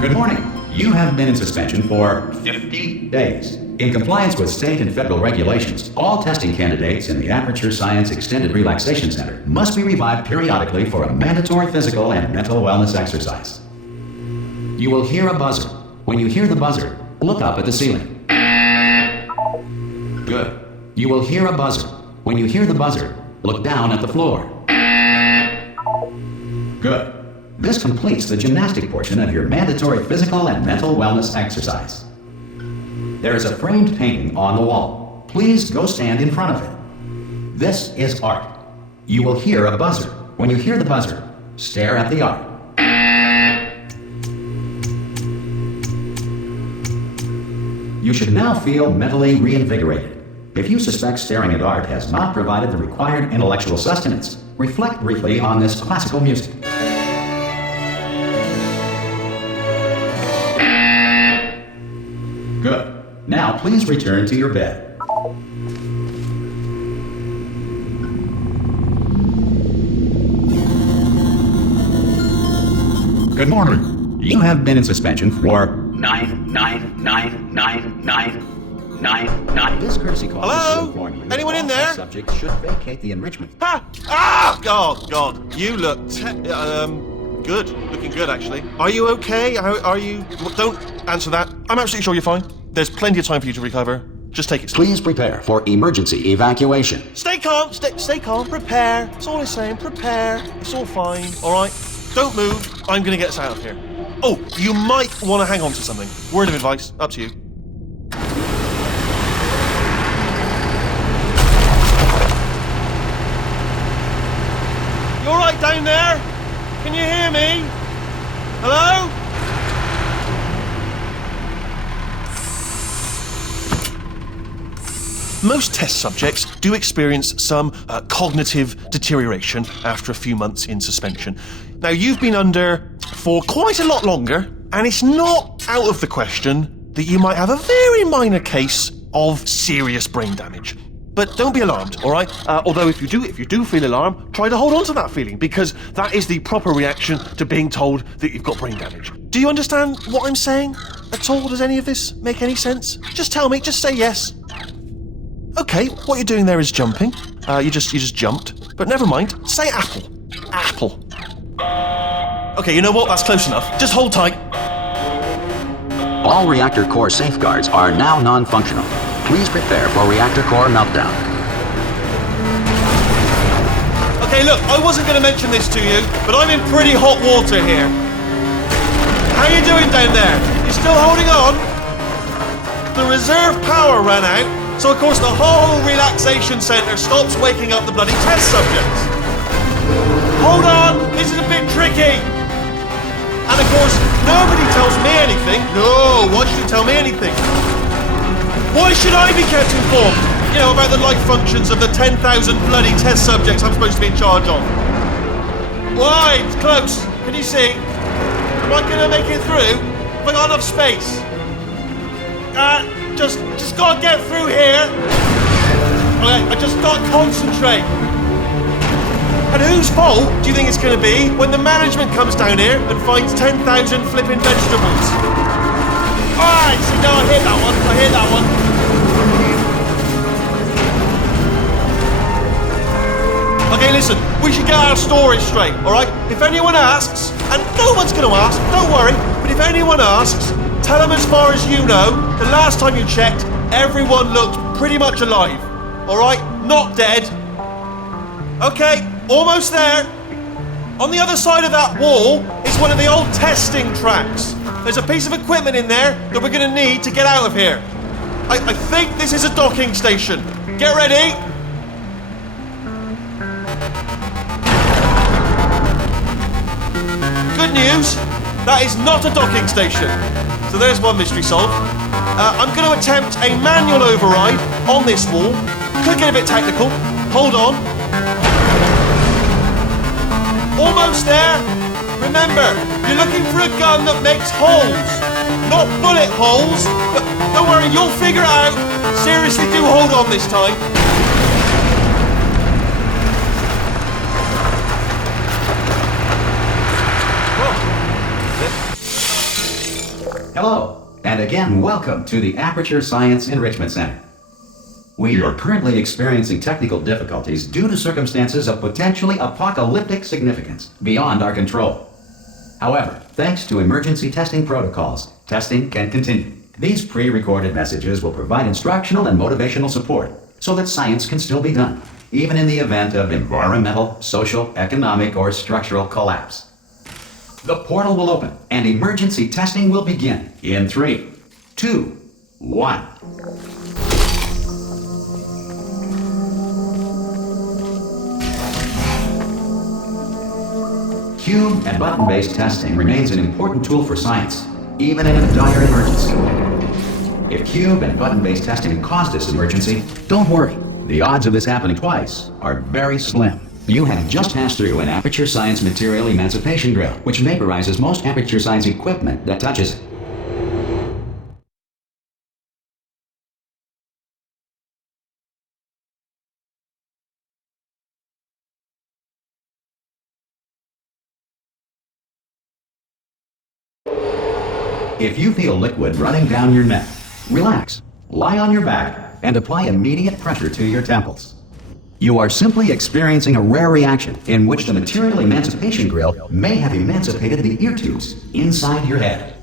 Good morning. You have been in suspension for 50 days. In compliance with state and federal regulations, all testing candidates in the Aperture Science Extended Relaxation Center must be revived periodically for a mandatory physical and mental wellness exercise. You will hear a buzzer. When you hear the buzzer, look up at the ceiling. Good. You will hear a buzzer. When you hear the buzzer, look down at the floor. Good. This completes the gymnastic portion of your mandatory physical and mental wellness exercise. There is a framed painting on the wall. Please go stand in front of it. This is art. You will hear a buzzer. When you hear the buzzer, stare at the art. You should now feel mentally reinvigorated. If you suspect staring at art has not provided the required intellectual sustenance, reflect briefly on this classical music. Good. Now please return to your bed. Good morning. You have been in suspension for 9. This courtesy call is to inform you. Anyone in there? Subject should vacate the enrichment. God. You look good. Looking good, actually. Are you okay? Are you... Don't answer that. I'm absolutely sure you're fine. There's plenty of time for you to recover. Just take it slow. Please prepare for emergency evacuation. Stay calm. Stay calm. Prepare. That's all I'm saying. Prepare. It's all fine. All right? Don't move. I'm going to get us out of here. Oh, you might want to hang on to something. Word of advice. Up to you. You all right down there? Can you hear me? Hello? Most test subjects do experience some cognitive deterioration after a few months in suspension. Now, you've been under for quite a lot longer, and it's not out of the question that you might have a very minor case of serious brain damage. But don't be alarmed, all right? Although if you do feel alarmed, try to hold on to that feeling, because that is the proper reaction to being told that you've got brain damage. Do you understand what I'm saying at all? Does any of this make any sense? Just tell me, just say yes. Okay, what you're doing there is jumping. You just jumped. But never mind. Say apple. Apple. Okay, you know what? That's close enough. Just hold tight. All reactor core safeguards are now non-functional. Please prepare for reactor core meltdown. Okay, look, I wasn't going to mention this to you, but I'm in pretty hot water here. How you doing down there? You still holding on? The reserve power ran out. So, of course, the whole relaxation centre stops waking up the bloody test subjects. Hold on, this is a bit tricky. And, of course, nobody tells me anything. No, why should you tell me anything? Why should I be kept informed, about the life functions of the 10,000 bloody test subjects I'm supposed to be in charge of? Why? It's close. Can you see? Am I going to make it through? Have I got enough space? Just gotta get through here. Okay, I just gotta concentrate. And whose fault do you think it's gonna be when the management comes down here and finds 10,000 flipping vegetables? Alright, see, no, I hear that one. Okay, listen, we should get our story straight, alright? If anyone asks, and no one's gonna ask, don't worry, but if anyone asks, tell them as far as you know, the last time you checked, everyone looked pretty much alive. Alright? Not dead. Okay, almost there. On the other side of that wall is one of the old testing tracks. There's a piece of equipment in there that we're going to need to get out of here. I think this is a docking station. Get ready. Good news, that is not a docking station. So there's one mystery solved. I'm going to attempt a manual override on this wall. Could get a bit technical. Hold on. Almost there. Remember, you're looking for a gun that makes holes. Not bullet holes. But don't worry, you'll figure it out. Seriously, do hold on this time. Hello, and again, welcome to the Aperture Science Enrichment Center. We are currently experiencing technical difficulties due to circumstances of potentially apocalyptic significance beyond our control. However, thanks to emergency testing protocols, testing can continue. These pre-recorded messages will provide instructional and motivational support so that science can still be done, even in the event of environmental, social, economic, or structural collapse. The portal will open and emergency testing will begin in 3, 2, 1. Cube and button-based testing remains an important tool for science, even in a dire emergency. If cube and button-based testing caused this emergency, don't worry. The odds of this happening twice are very slim. You have just passed through an Aperture Science material emancipation drill, which vaporizes most Aperture Science equipment that touches it. If you feel liquid running down your neck, relax, lie on your back, and apply immediate pressure to your temples. You are simply experiencing a rare reaction in which the material emancipation grill may have emancipated the ear tubes inside your head.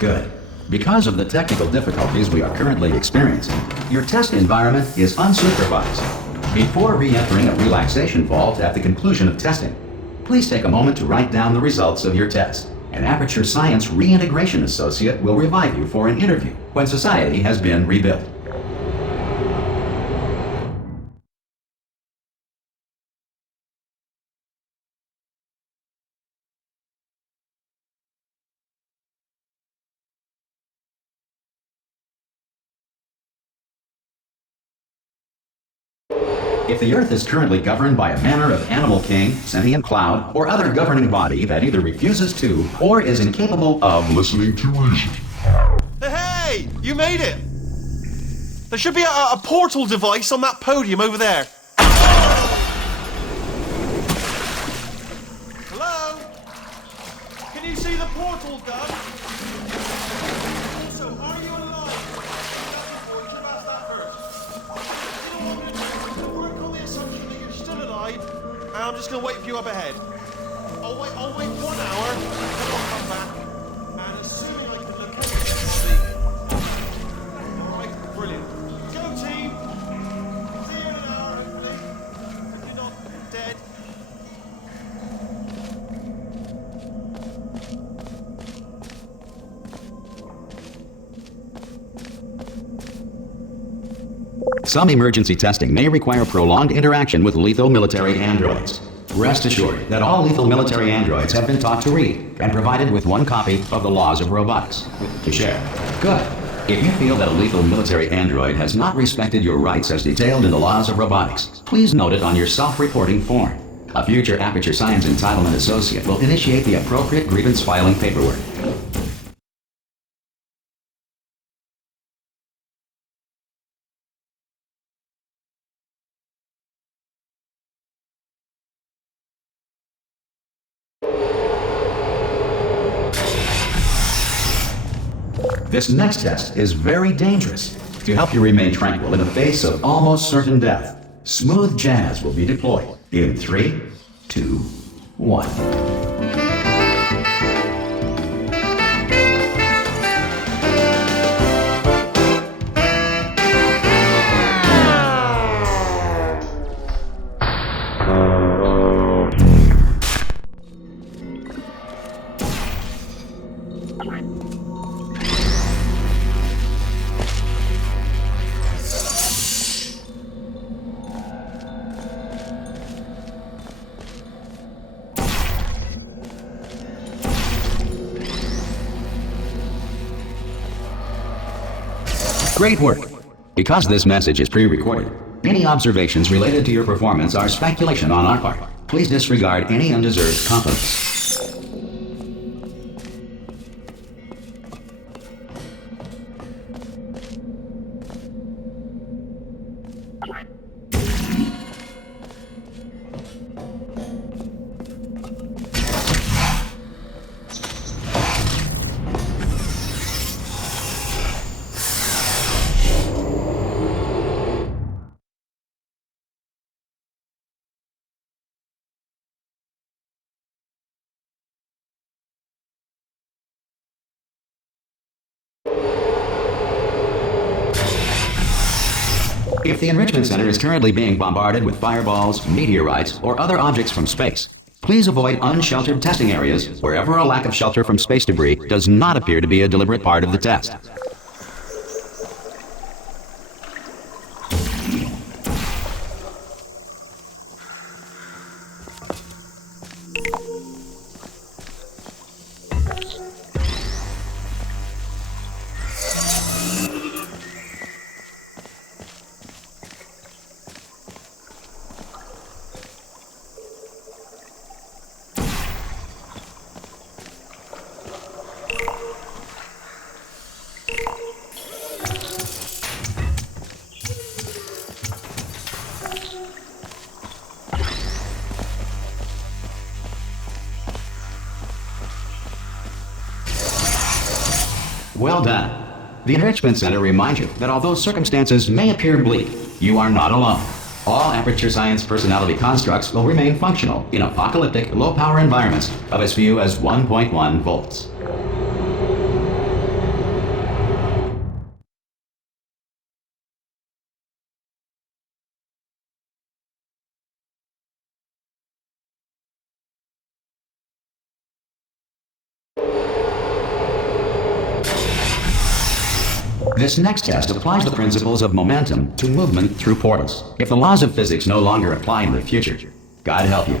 Good. Because of the technical difficulties we are currently experiencing, your test environment is unsupervised. Before re-entering a relaxation vault at the conclusion of testing, please take a moment to write down the results of your test. An Aperture Science Reintegration Associate will revive you for an interview when society has been rebuilt. If the Earth is currently governed by a manner of animal king, sentient cloud, or other governing body that either refuses to or is incapable of listening to reason. Hey! You made it! There should be a portal device on that podium over there. Hello? Can you see the portal gun? Also, are you alive? You should have asked that first. You know what I'm going to do? Work on the assumption that you're still alive, and I'm just going to wait for you up ahead. I'll wait 1 hour, then I'll come back, and assuming I can look at sleep. Alright, brilliant. Go team! See you in an hour, hopefully. If you're not dead. Some emergency testing may require prolonged interaction with lethal military androids. Rest assured that all lethal military androids have been taught to read and provided with 1 copy of the Laws of Robotics to share. Good. If you feel that a lethal military android has not respected your rights as detailed in the Laws of Robotics, please note it on your self-reporting form. A future Aperture Science Entitlement Associate will initiate the appropriate grievance filing paperwork. This next test is very dangerous. To help you remain tranquil in the face of almost certain death, smooth jazz will be deployed in 3, 2, 1. Great work! Because this message is pre-recorded, Any observations related to your performance are speculation on our part. Please disregard any undeserved compliments. If the Enrichment Center is currently being bombarded with fireballs, meteorites, or other objects from space, please avoid unsheltered testing areas wherever a lack of shelter from space debris does not appear to be a deliberate part of the test. Well done. The Enrichment Center reminds you that although circumstances may appear bleak, you are not alone. All Aperture Science personality constructs will remain functional in apocalyptic, low-power environments of as few as 1.1 volts. This next test applies the principles of momentum to movement through portals. If the laws of physics no longer apply in the future, God help you.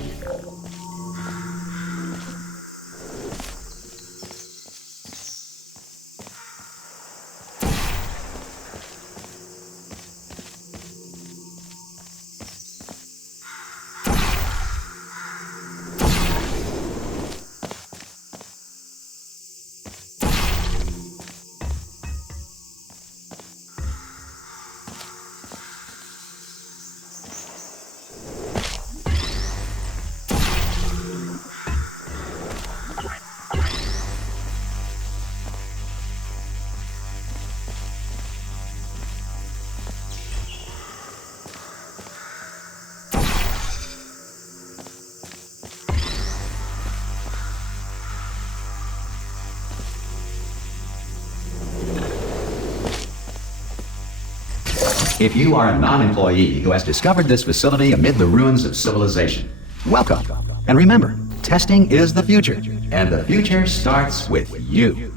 If you are a non-employee who has discovered this facility amid the ruins of civilization, welcome. And remember, testing is the future, and the future starts with you.